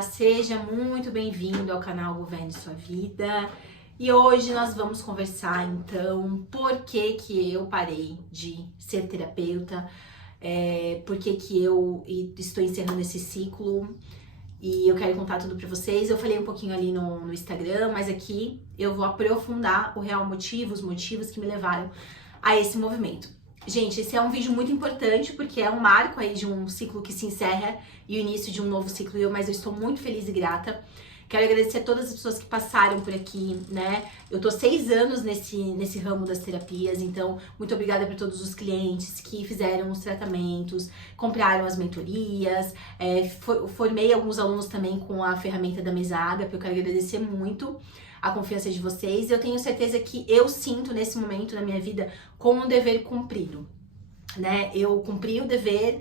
Seja muito bem-vindo ao canal Governe Sua Vida. E hoje nós vamos conversar então por que eu parei de ser terapeuta, por que eu estou encerrando esse ciclo e eu quero contar tudo pra vocês. Eu falei um pouquinho ali no Instagram, mas aqui eu vou aprofundar o real motivo, os motivos que me levaram a esse movimento. Gente, esse é um vídeo muito importante porque é um marco aí de um ciclo que se encerra e o início de um novo ciclo, mas eu estou muito feliz e grata. Quero agradecer a todas as pessoas que passaram por aqui, né? Eu tô 6 anos nesse ramo das terapias, então muito obrigada por todos os clientes que fizeram os tratamentos, compraram as mentorias, formei alguns alunos também com a ferramenta da Mesa Ágape. Eu quero agradecer muito a confiança de vocês. Eu tenho certeza que eu sinto nesse momento da minha vida como um dever cumprido, né? Eu cumpri o dever,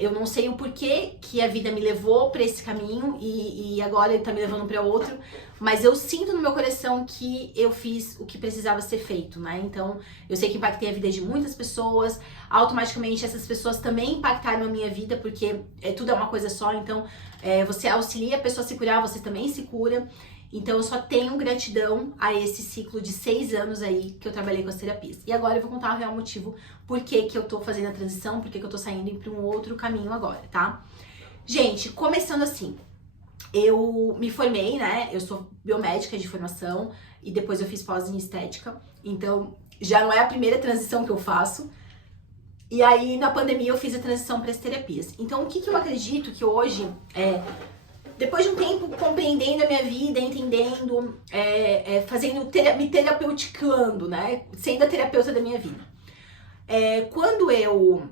eu não sei o porquê que a vida me levou para esse caminho e agora ele tá me levando para outro, mas eu sinto no meu coração que eu fiz o que precisava ser feito, né? Então, eu sei que impactei a vida de muitas pessoas, automaticamente essas pessoas também impactaram a minha vida, porque tudo é uma coisa só, então você auxilia a pessoa a se curar, você também se cura. Então, eu só tenho gratidão a esse ciclo de 6 anos aí que eu trabalhei com as terapias. E agora eu vou contar o real motivo por que eu tô fazendo a transição, por que eu tô saindo para um outro caminho agora, tá? Gente, começando assim, eu me formei, né? Eu sou biomédica de formação e depois eu fiz pós em estética. Então, já não é a primeira transição que eu faço. E aí, na pandemia, eu fiz a transição para as terapias. Então, o que eu acredito que hoje depois de um tempo compreendendo a minha vida, entendendo, me terapeuticando, né? Sendo a terapeuta da minha vida. Quando eu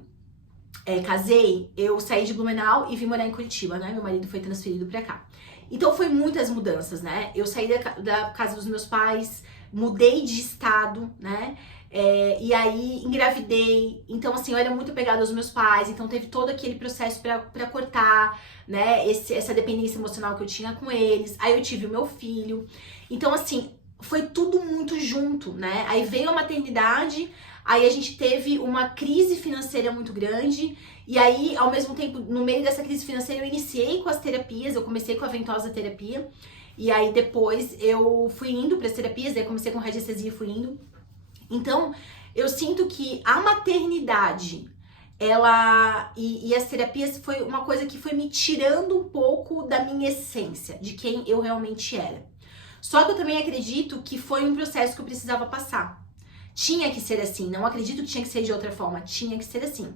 casei, eu saí de Blumenau e vim morar em Curitiba, né? Meu marido foi transferido pra cá. Então foi muitas mudanças, né? Eu saí da casa dos meus pais, mudei de estado, né? E aí engravidei, então assim, eu era muito apegada aos meus pais, então teve todo aquele processo pra cortar, né, essa dependência emocional que eu tinha com eles. Aí eu tive o meu filho, então assim, foi tudo muito junto, né? Aí veio a maternidade, aí a gente teve uma crise financeira muito grande, e aí ao mesmo tempo, no meio dessa crise financeira, eu iniciei com as terapias, eu comecei com a ventosa terapia, e aí depois eu fui indo pras terapias, aí comecei com radiestesia e fui indo. Então, eu sinto que a maternidade, e as terapias foi uma coisa que foi me tirando um pouco da minha essência, de quem eu realmente era. Só que eu também acredito que foi um processo que eu precisava passar. Tinha que ser assim, não acredito que tinha que ser de outra forma, tinha que ser assim.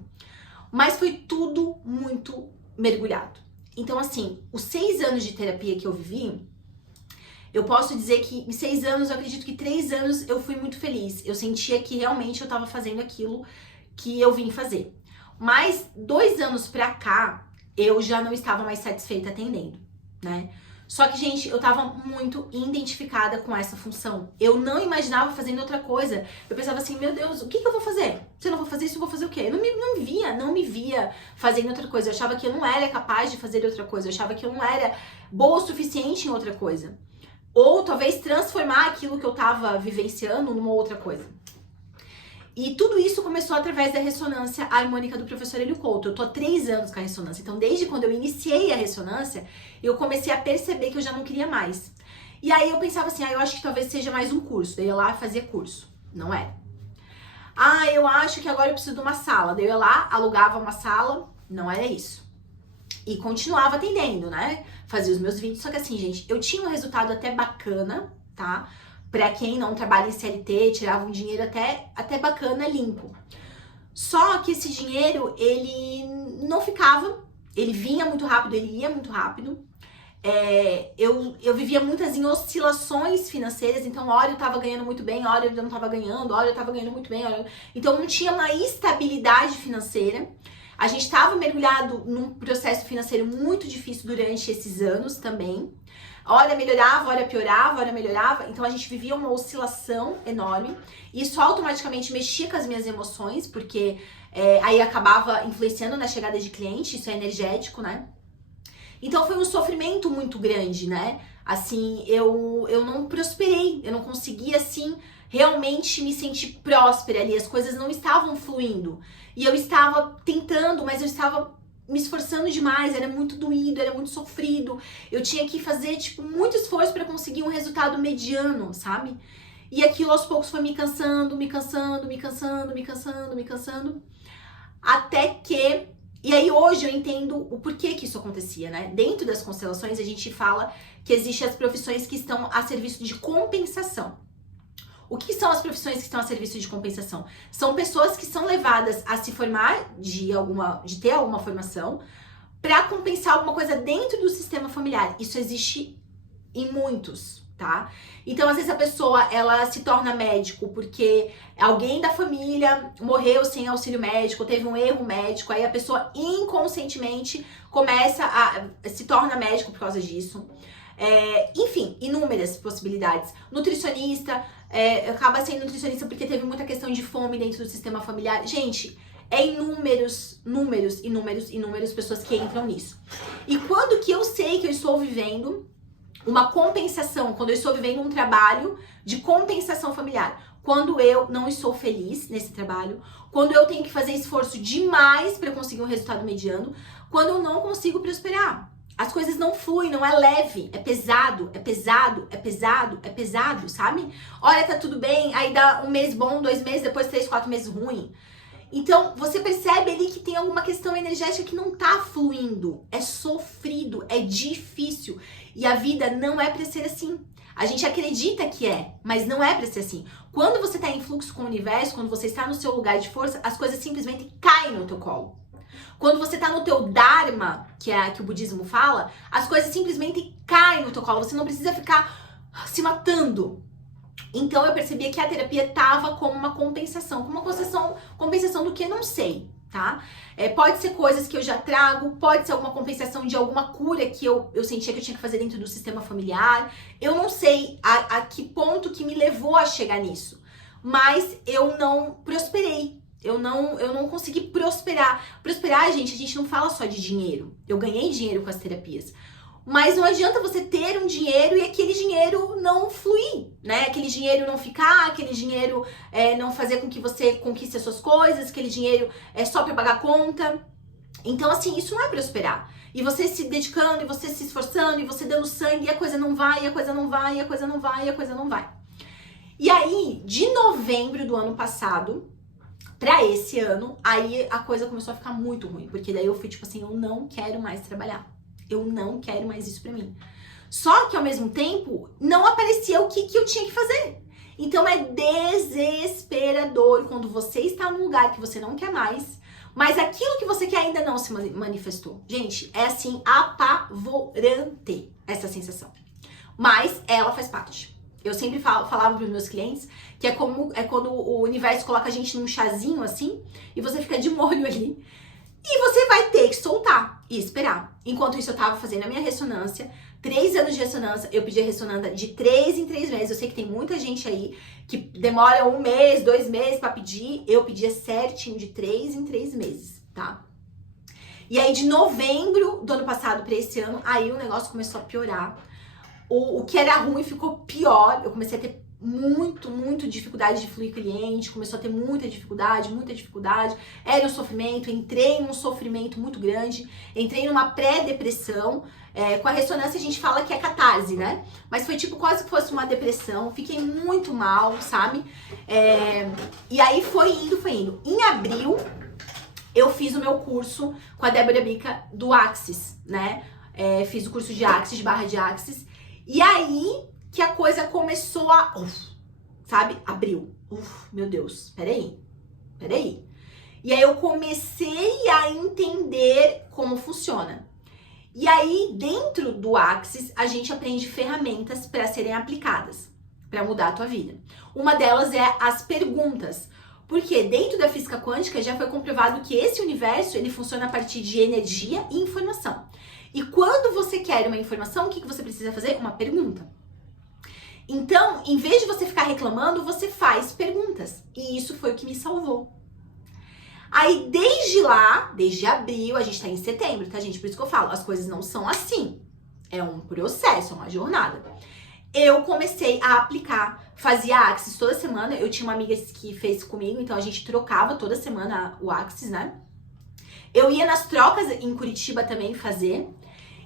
Mas foi tudo muito mergulhado. Então, assim, os 6 anos de terapia que eu vivi, eu posso dizer que em 6 anos, eu acredito que 3 anos eu fui muito feliz. Eu sentia que realmente eu tava fazendo aquilo que eu vim fazer. Mas 2 anos pra cá, eu já não estava mais satisfeita atendendo, né? Só que, gente, eu tava muito identificada com essa função. Eu não imaginava fazendo outra coisa. Eu pensava assim, meu Deus, o que eu vou fazer? Se eu não vou fazer isso, eu vou fazer o quê? Eu não me via fazendo outra coisa. Eu achava que eu não era capaz de fazer outra coisa. Eu achava que eu não era boa o suficiente em outra coisa. Ou talvez transformar aquilo que eu tava vivenciando numa outra coisa. E tudo isso começou através da ressonância harmônica do professor Hélio Couto. Eu tô há 3 anos com a ressonância. Então, desde quando eu iniciei a ressonância, eu comecei a perceber que eu já não queria mais. E aí eu pensava assim, eu acho que talvez seja mais um curso. Daí eu ia lá e fazia curso. Não era. Eu acho que agora eu preciso de uma sala. Daí eu ia lá, alugava uma sala. Não era isso. E continuava atendendo, né? Fazia os meus vídeos. Só que assim, gente, eu tinha um resultado até bacana, tá? Pra quem não trabalha em CLT, tirava um dinheiro até bacana, limpo. Só que esse dinheiro, ele não ficava, ele vinha muito rápido, ele ia muito rápido. Eu vivia muitas em oscilações financeiras, então hora eu tava ganhando muito bem, hora eu não tava ganhando, hora eu tava ganhando muito bem, então não tinha uma estabilidade financeira. A gente estava mergulhado num processo financeiro muito difícil durante esses anos também. Hora melhorava, hora piorava, hora melhorava. Então a gente vivia uma oscilação enorme. Isso automaticamente mexia com as minhas emoções, porque aí acabava influenciando na chegada de cliente, isso é energético, né? Então foi um sofrimento muito grande, né? Assim, eu não prosperei, eu não conseguia, assim, realmente me sentir próspera ali. As coisas não estavam fluindo. E eu estava tentando, mas eu estava me esforçando demais, era muito doído, era muito sofrido. Eu tinha que fazer, tipo, muito esforço para conseguir um resultado mediano, sabe? E aquilo aos poucos foi me cansando, me cansando, me cansando, me cansando, me cansando. Até que... E aí hoje eu entendo o porquê que isso acontecia, né? Dentro das constelações a gente fala que existem as profissões que estão a serviço de compensação. O que são as profissões que estão a serviço de compensação? São pessoas que são levadas a se formar de ter alguma formação para compensar alguma coisa dentro do sistema familiar. Isso existe em muitos, tá? Então, às vezes a pessoa, ela se torna médico porque alguém da família morreu sem auxílio médico, teve um erro médico, aí a pessoa inconscientemente se torna médico por causa disso. Enfim, inúmeras possibilidades. Nutricionista, acaba sendo nutricionista porque teve muita questão de fome dentro do sistema familiar. Gente, inúmeras pessoas que entram nisso. E quando que eu sei que eu estou vivendo uma compensação, quando eu estou vivendo um trabalho de compensação familiar? Quando eu não estou feliz nesse trabalho, quando eu tenho que fazer esforço demais para conseguir um resultado mediano, quando eu não consigo prosperar. As coisas não fluem, não é leve, é pesado, é pesado, é pesado, é pesado, sabe? Olha, tá tudo bem, aí dá um mês bom, 2 meses, depois 3, 4 meses ruim. Então, você percebe ali que tem alguma questão energética que não tá fluindo. É sofrido, é difícil. E a vida não é pra ser assim. A gente acredita que é, mas não é pra ser assim. Quando você tá em fluxo com o universo, quando você está no seu lugar de força, as coisas simplesmente caem no teu colo. Quando você tá no teu Dharma, que o budismo fala, as coisas simplesmente caem no teu colo. Você não precisa ficar se matando. Então eu percebia que a terapia tava como uma compensação. Como uma compensação do que? Não sei, tá? Pode ser coisas que eu já trago, pode ser alguma compensação de alguma cura que eu sentia que eu tinha que fazer dentro do sistema familiar. Eu não sei a que ponto que me levou a chegar nisso. Mas eu não prosperei. Eu não consegui prosperar. Prosperar, gente, a gente não fala só de dinheiro. Eu ganhei dinheiro com as terapias. Mas não adianta você ter um dinheiro e aquele dinheiro não fluir, né? Aquele dinheiro não ficar, aquele dinheiro não fazer com que você conquiste as suas coisas, aquele dinheiro é só pra pagar a conta. Então, assim, isso não é prosperar. E você se dedicando, e você se esforçando, e você dando sangue, e a coisa não vai, e a coisa não vai, e a coisa não vai, e a coisa não vai. E aí, de novembro do ano passado pra esse ano, aí a coisa começou a ficar muito ruim. Porque daí eu fui tipo assim, eu não quero mais trabalhar. Eu não quero mais isso pra mim. Só que ao mesmo tempo, não aparecia o que eu tinha que fazer. Então é desesperador quando você está num lugar que você não quer mais, mas aquilo que você quer ainda não se manifestou. Gente, é assim, apavorante essa sensação. Mas ela faz parte. Eu sempre falava para os meus clientes que é quando o universo coloca a gente num chazinho assim, e você fica de molho ali. E você vai ter que soltar e esperar. Enquanto isso, eu tava fazendo a minha ressonância. 3 anos de ressonância. Eu pedi a ressonância de 3 em 3 meses. Eu sei que tem muita gente aí que demora 1 mês, 2 meses pra pedir. Eu pedia certinho de 3 em 3 meses, tá? E aí, de novembro do ano passado pra esse ano, aí o negócio começou a piorar. O que era ruim ficou pior. Eu comecei a ter muito dificuldade de fluir cliente, começou a ter muita dificuldade, era um sofrimento, entrei num sofrimento muito grande, entrei numa pré-depressão, com a ressonância a gente fala que é catarse, né? Mas foi tipo quase que fosse uma depressão, fiquei muito mal, sabe? E aí foi indo. Em abril, eu fiz o meu curso com a Débora Bica do Axis, né? Fiz o curso de Axis, de barra de Axis, e aí que a coisa começou a... sabe? Abriu. Meu Deus. Peraí. E aí eu comecei a entender como funciona. E aí, dentro do Axis, a gente aprende ferramentas para serem aplicadas, para mudar a tua vida. Uma delas é as perguntas. Porque dentro da física quântica já foi comprovado que esse universo, ele funciona a partir de energia e informação. E quando você quer uma informação, o que você precisa fazer? Uma pergunta. Então, em vez de você ficar reclamando, você faz perguntas. E isso foi o que me salvou. Aí, desde lá, desde abril, a gente tá em setembro, tá, gente? Por isso que eu falo, as coisas não são assim. É um processo, é uma jornada. Eu comecei a aplicar, fazia Axis toda semana. Eu tinha uma amiga que fez comigo, então a gente trocava toda semana o Axis, né? Eu ia nas trocas em Curitiba também fazer.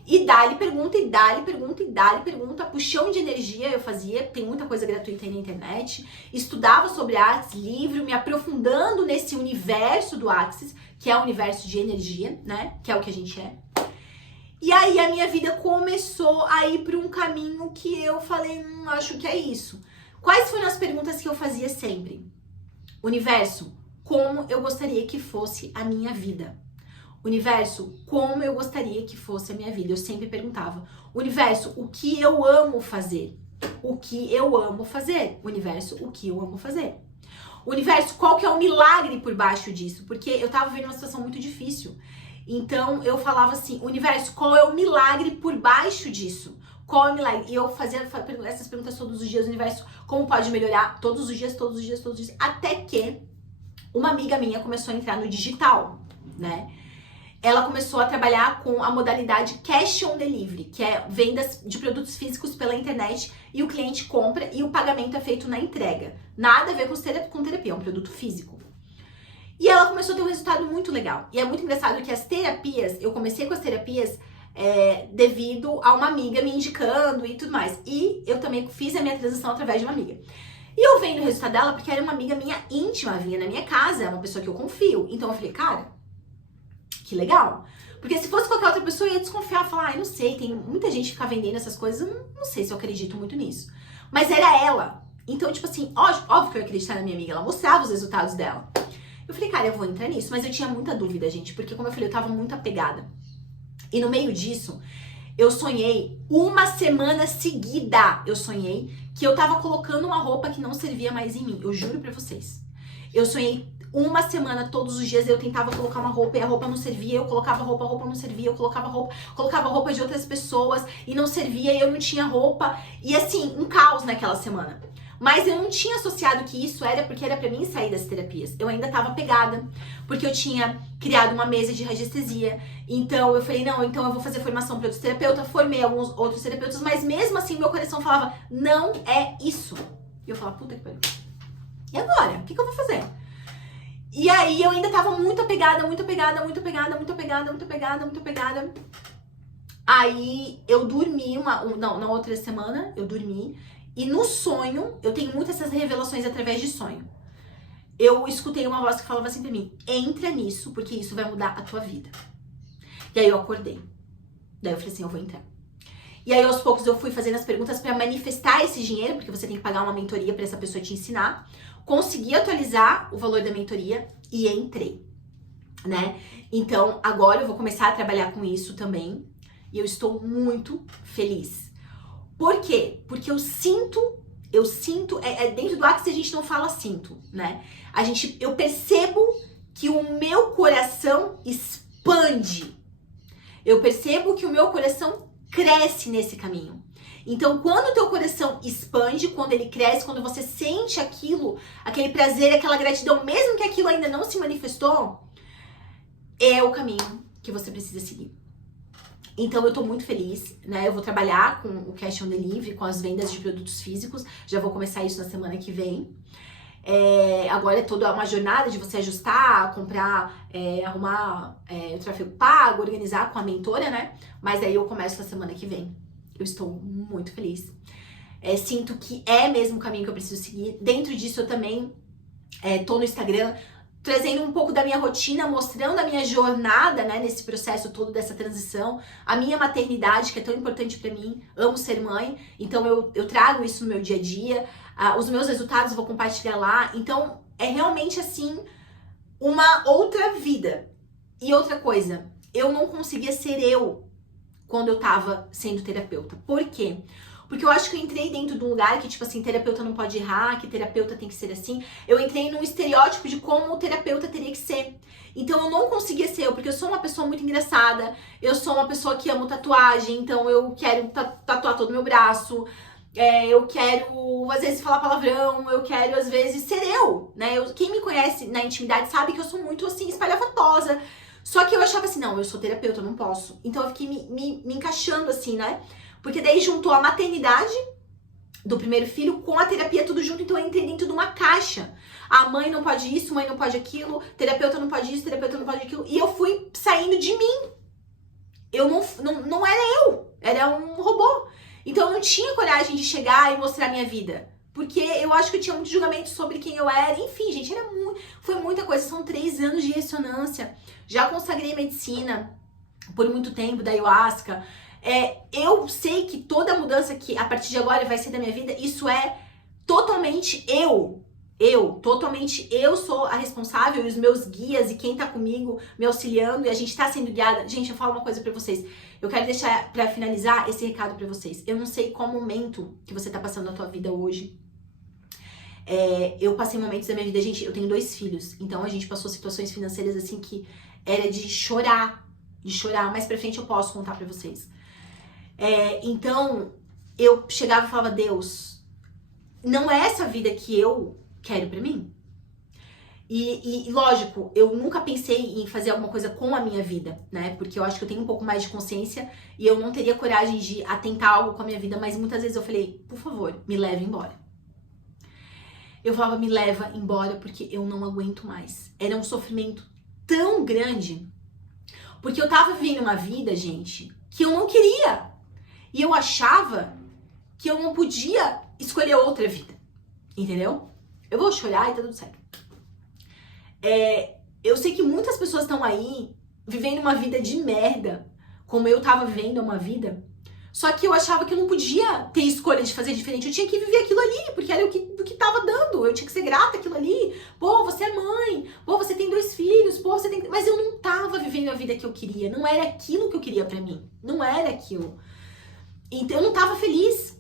E dá-lhe pergunta, e dá-lhe pergunta, e dá-lhe pergunta. Puxão de energia eu fazia, tem muita coisa gratuita aí na internet. Estudava sobre Axis, livro, me aprofundando nesse universo do Axis, que é o universo de energia, né? Que é o que a gente é. E aí a minha vida começou a ir para um caminho que eu falei, acho que é isso. Quais foram as perguntas que eu fazia sempre? Universo, como eu gostaria que fosse a minha vida? Universo, como eu gostaria que fosse a minha vida? Eu sempre perguntava. Universo, o que eu amo fazer? O que eu amo fazer? Universo, o que eu amo fazer? Universo, qual que é o milagre por baixo disso? Porque eu tava vivendo uma situação muito difícil. Então eu falava assim, universo, qual é o milagre por baixo disso? Qual é o milagre? E eu fazia essas perguntas todos os dias, universo, como pode melhorar? Todos os dias, todos os dias, todos os dias. Até que uma amiga minha começou a entrar no digital, né? Ela começou a trabalhar com a modalidade Cash on Delivery, que é vendas de produtos físicos pela internet e o cliente compra e o pagamento é feito na entrega. Nada a ver com terapia, é um produto físico. E ela começou a ter um resultado muito legal. E é muito engraçado que as terapias, eu comecei com as terapias devido a uma amiga me indicando e tudo mais. E eu também fiz a minha transição através de uma amiga. E eu vendo o resultado dela porque era uma amiga minha íntima, vinha na minha casa, é uma pessoa que eu confio. Então eu falei, cara, que legal. Porque se fosse qualquer outra pessoa, eu ia desconfiar, falar, eu não sei, tem muita gente que fica vendendo essas coisas, eu não sei se eu acredito muito nisso. Mas era ela. Então, tipo assim, óbvio que eu ia acreditar na minha amiga, ela mostrava os resultados dela. Eu falei, cara, eu vou entrar nisso. Mas eu tinha muita dúvida, gente, porque como eu falei, eu tava muito apegada. E no meio disso, eu sonhei uma semana seguida. Eu sonhei que eu tava colocando uma roupa que não servia mais em mim. Eu juro pra vocês. Eu sonhei uma semana, todos os dias, eu tentava colocar uma roupa e a roupa não servia. Eu colocava roupa, a roupa não servia. Eu colocava roupa de outras pessoas e não servia. E eu não tinha roupa. E assim, um caos naquela semana. Mas eu não tinha associado que isso era porque era pra mim sair das terapias. Eu ainda tava pegada, porque eu tinha criado uma mesa de radiestesia. Então eu falei, não, então eu vou fazer formação para outros terapeutas. Formei alguns outros terapeutas, mas mesmo assim meu coração falava, não é isso. E eu falava, puta que pariu. E agora? O que eu vou fazer? E aí eu ainda tava muito apegada, muito apegada, muito apegada, muito apegada, muito apegada, muito apegada. Aí eu dormi na outra semana, eu dormi. E no sonho, eu tenho muitas essas revelações através de sonho. Eu escutei uma voz que falava assim pra mim, entra nisso, porque isso vai mudar a tua vida. E aí eu acordei. Daí eu falei assim, eu vou entrar. E aí aos poucos eu fui fazendo as perguntas pra manifestar esse dinheiro, porque você tem que pagar uma mentoria pra essa pessoa te ensinar. Consegui atualizar o valor da mentoria e entrei, né? Então agora eu vou começar a trabalhar com isso também. E eu estou muito feliz. Por quê? Porque eu sinto, dentro do Axis a gente não fala sinto, né? Eu percebo que o meu coração expande. Eu percebo que o meu coração cresce nesse caminho. Então, quando o teu coração expande, quando ele cresce, quando você sente aquilo, aquele prazer, aquela gratidão, mesmo que aquilo ainda não se manifestou, é o caminho que você precisa seguir. Então eu tô muito feliz, né? Eu vou trabalhar com o Cash on Delivery, com as vendas de produtos físicos. Já vou começar isso na semana que vem. Agora é toda uma jornada de você ajustar, comprar, arrumar o tráfego pago, organizar com a mentora, né? Mas aí eu começo na semana que vem. Eu estou muito feliz. Sinto que é mesmo o caminho que eu preciso seguir. Dentro disso eu também tô no Instagram, trazendo um pouco da minha rotina, mostrando a minha jornada, né, nesse processo todo dessa transição, a minha maternidade, que é tão importante pra mim, amo ser mãe, então eu trago isso no meu dia a dia, os meus resultados eu vou compartilhar lá, então é realmente assim, uma outra vida. E outra coisa, eu não conseguia ser eu quando eu tava sendo terapeuta. Por quê? Porque eu acho que eu entrei dentro de um lugar que, tipo assim, terapeuta não pode errar, que terapeuta tem que ser assim. Eu entrei num estereótipo de como o terapeuta teria que ser. Então eu não conseguia ser eu, porque eu sou uma pessoa muito engraçada, eu sou uma pessoa que amo tatuagem, então eu quero tatuar todo o meu braço, eu quero, às vezes, falar palavrão, eu quero, às vezes, ser eu, né? Quem me conhece na intimidade sabe que eu sou muito, assim, espalhafatosa. Só que eu achava assim, não, eu sou terapeuta, eu não posso. Então eu fiquei me encaixando assim, né? Porque daí juntou a maternidade do primeiro filho com a terapia tudo junto, então eu entrei dentro de uma caixa. A mãe não pode isso, mãe não pode aquilo, terapeuta não pode isso, terapeuta não pode aquilo. E eu fui saindo de mim. Eu não era eu, era um robô. Então eu não tinha coragem de chegar e mostrar minha vida. Porque eu acho que eu tinha muito julgamento sobre quem eu era. Enfim, gente, foi muita coisa. São 3 anos de ressonância. Já consagrei medicina por muito tempo, da ayahuasca. Eu sei que toda mudança que a partir de agora vai ser da minha vida, isso é totalmente eu. Totalmente eu sou a responsável, e os meus guias e quem tá comigo me auxiliando, e a gente tá sendo guiada. Gente, eu falo uma coisa pra vocês. Eu quero deixar pra finalizar esse recado pra vocês. Eu não sei qual momento que você tá passando na tua vida hoje. Eu passei momentos da minha vida, gente, eu tenho 2 filhos, então a gente passou situações financeiras assim que era de chorar, mais pra frente eu posso contar pra vocês. Então, eu chegava e falava, Deus, não é essa vida que eu quero pra mim? E lógico, eu nunca pensei em fazer alguma coisa com a minha vida, né? Porque eu acho que eu tenho um pouco mais de consciência e eu não teria coragem de atentar algo com a minha vida, mas muitas vezes eu falei, por favor, me leve embora. Eu falava, me leva embora porque eu não aguento mais. Era um sofrimento tão grande, porque eu tava vivendo uma vida, gente, que eu não queria. E eu achava que eu não podia escolher outra vida, entendeu? Eu vou chorar e tá tudo certo. Eu sei que muitas pessoas estão aí vivendo uma vida de merda, como eu tava vivendo uma vida, só que eu achava que eu não podia ter escolha de fazer diferente, eu tinha que viver aquilo ali, porque era o que tava dando, eu tinha que ser grata àquilo ali. Pô, você é mãe, pô, você tem 2 filhos, pô, você tem... Mas eu não tava vivendo a vida que eu queria, não era aquilo que eu queria pra mim, não era aquilo. Então eu não tava feliz.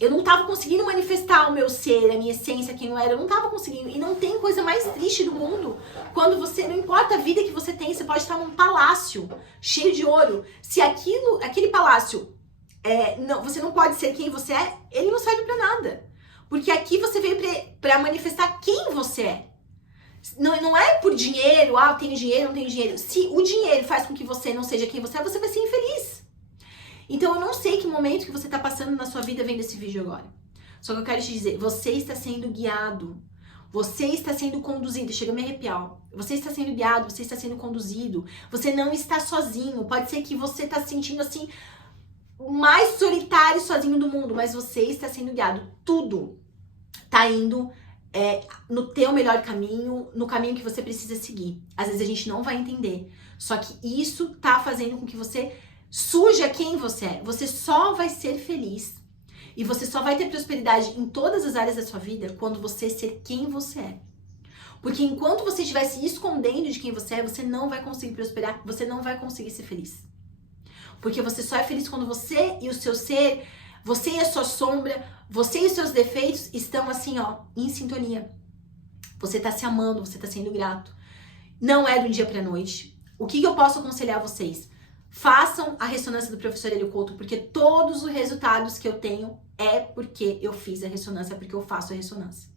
Eu não tava conseguindo manifestar o meu ser, a minha essência, quem eu era. Eu não tava conseguindo. E não tem coisa mais triste do mundo quando você, não importa a vida que você tem, você pode estar num palácio cheio de ouro. Se aquele palácio, você não pode ser quem você é, ele não serve pra nada. Porque aqui você veio pra manifestar quem você é. Não é por dinheiro, eu tenho dinheiro, não tenho dinheiro. Se o dinheiro faz com que você não seja quem você é, você vai ser infeliz. Então eu não sei que momento que você tá passando na sua vida vendo esse vídeo agora. Só que eu quero te dizer, você está sendo guiado. Você está sendo conduzido. Chega a me arrepiar. Você está sendo guiado, você está sendo conduzido. Você não está sozinho. Pode ser que você tá se sentindo assim, o mais solitário sozinho do mundo, mas você está sendo guiado. Tudo tá indo no teu melhor caminho, no caminho que você precisa seguir. Às vezes a gente não vai entender. Só que isso tá fazendo com que você suja quem você é. Você só vai ser feliz e você só vai ter prosperidade em todas as áreas da sua vida quando você ser quem você é. Porque enquanto você estiver se escondendo de quem você é, você não vai conseguir prosperar, você não vai conseguir ser feliz. Porque você só é feliz quando você e o seu ser, você e a sua sombra, você e os seus defeitos estão assim, em sintonia. Você tá se amando, você tá sendo grato. Não é do dia pra noite. O que eu posso aconselhar vocês? Façam a ressonância do professor Hélio Couto, porque todos os resultados que eu tenho é porque eu fiz a ressonância, porque eu faço a ressonância.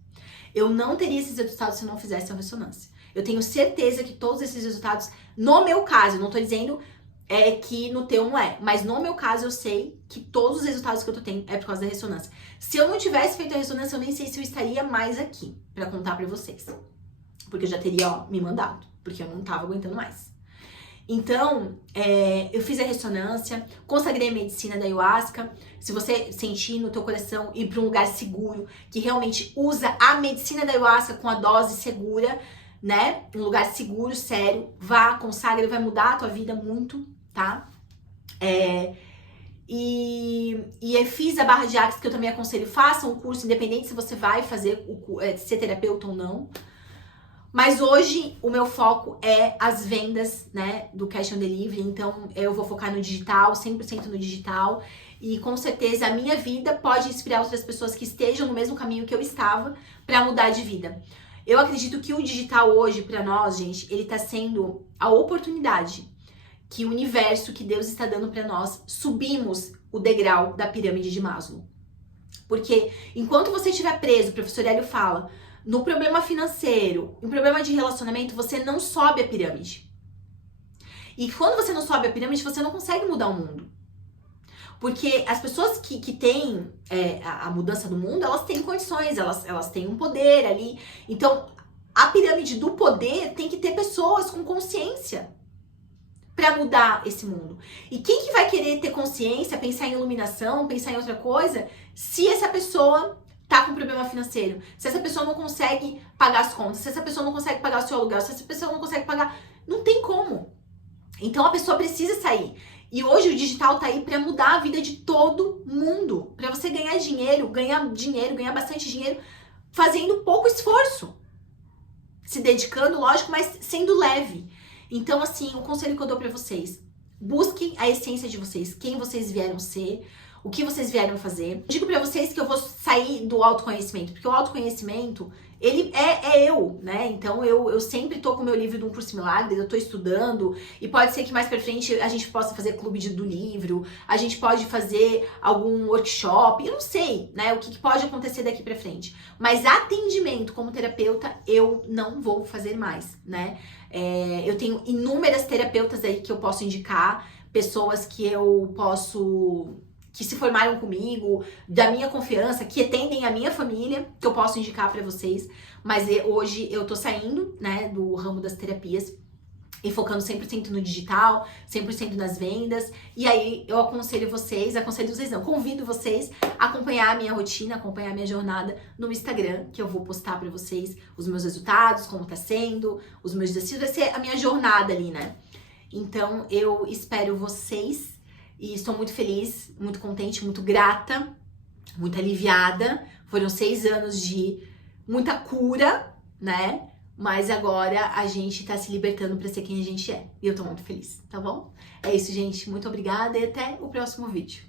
Eu não teria esses resultados se eu não fizesse a ressonância. Eu tenho certeza que todos esses resultados, no meu caso, não tô dizendo que no teu não é, mas no meu caso eu sei que todos os resultados que eu tô tendo é por causa da ressonância. Se eu não tivesse feito a ressonância, eu nem sei se eu estaria mais aqui pra contar pra vocês. Porque eu já teria, me mandado, porque eu não tava aguentando mais. Então, eu fiz a ressonância, consagrei a medicina da ayahuasca. Se você sentir no teu coração ir para um lugar seguro, que realmente usa a medicina da ayahuasca com a dose segura, né? Um lugar seguro, sério, vá, consagra, vai mudar a tua vida muito, tá? E eu fiz a barra de Axis, que eu também aconselho, faça um curso, independente se você vai fazer ser terapeuta ou não. Mas hoje o meu foco é as vendas, né, do Cash on Delivery, então eu vou focar no digital, 100% no digital, e com certeza a minha vida pode inspirar outras pessoas que estejam no mesmo caminho que eu estava para mudar de vida. Eu acredito que o digital hoje, para nós, gente, ele tá sendo a oportunidade que o universo, que Deus está dando para nós, subimos o degrau da pirâmide de Maslow. Porque enquanto você estiver preso, o professor Hélio fala, no problema financeiro, no problema de relacionamento, você não sobe a pirâmide. E quando você não sobe a pirâmide, você não consegue mudar o mundo. Porque as pessoas que têm a mudança do mundo, elas têm condições, elas têm um poder ali. Então, a pirâmide do poder tem que ter pessoas com consciência para mudar esse mundo. E quem que vai querer ter consciência, pensar em iluminação, pensar em outra coisa, se essa pessoa tá com problema financeiro, se essa pessoa não consegue pagar as contas, se essa pessoa não consegue pagar o seu aluguel, se essa pessoa não consegue pagar, não tem como. Então a pessoa precisa sair. E hoje o digital tá aí para mudar a vida de todo mundo, para você ganhar dinheiro, ganhar bastante dinheiro, fazendo pouco esforço, se dedicando, lógico, mas sendo leve. Então, assim, o conselho que eu dou pra vocês: busquem a essência de vocês, quem vocês vieram ser, o que vocês vieram fazer. Digo pra vocês que eu vou sair do autoconhecimento, porque o autoconhecimento, ele é eu, né? Então, eu sempre tô com o meu livro do Um Curso de Milagres, eu tô estudando, e pode ser que mais pra frente a gente possa fazer clube do livro, a gente pode fazer algum workshop, eu não sei, né, o que pode acontecer daqui pra frente. Mas atendimento como terapeuta, eu não vou fazer mais, né? Eu tenho inúmeras terapeutas aí que eu posso indicar, pessoas que eu posso, que se formaram comigo, da minha confiança, que atendem a minha família, que eu posso indicar pra vocês. Mas hoje eu tô saindo, né, do ramo das terapias e focando 100% no digital, 100% nas vendas. E aí eu convido vocês a acompanhar a minha rotina, acompanhar a minha jornada no Instagram, que eu vou postar pra vocês os meus resultados, como tá sendo, os meus desafios, vai ser a minha jornada ali, né? Então eu espero vocês e estou muito feliz, muito contente, muito grata, muito aliviada. Foram 6 anos de muita cura, né? Mas agora a gente tá se libertando pra ser quem a gente é. E eu tô muito feliz, tá bom? É isso, gente. Muito obrigada e até o próximo vídeo.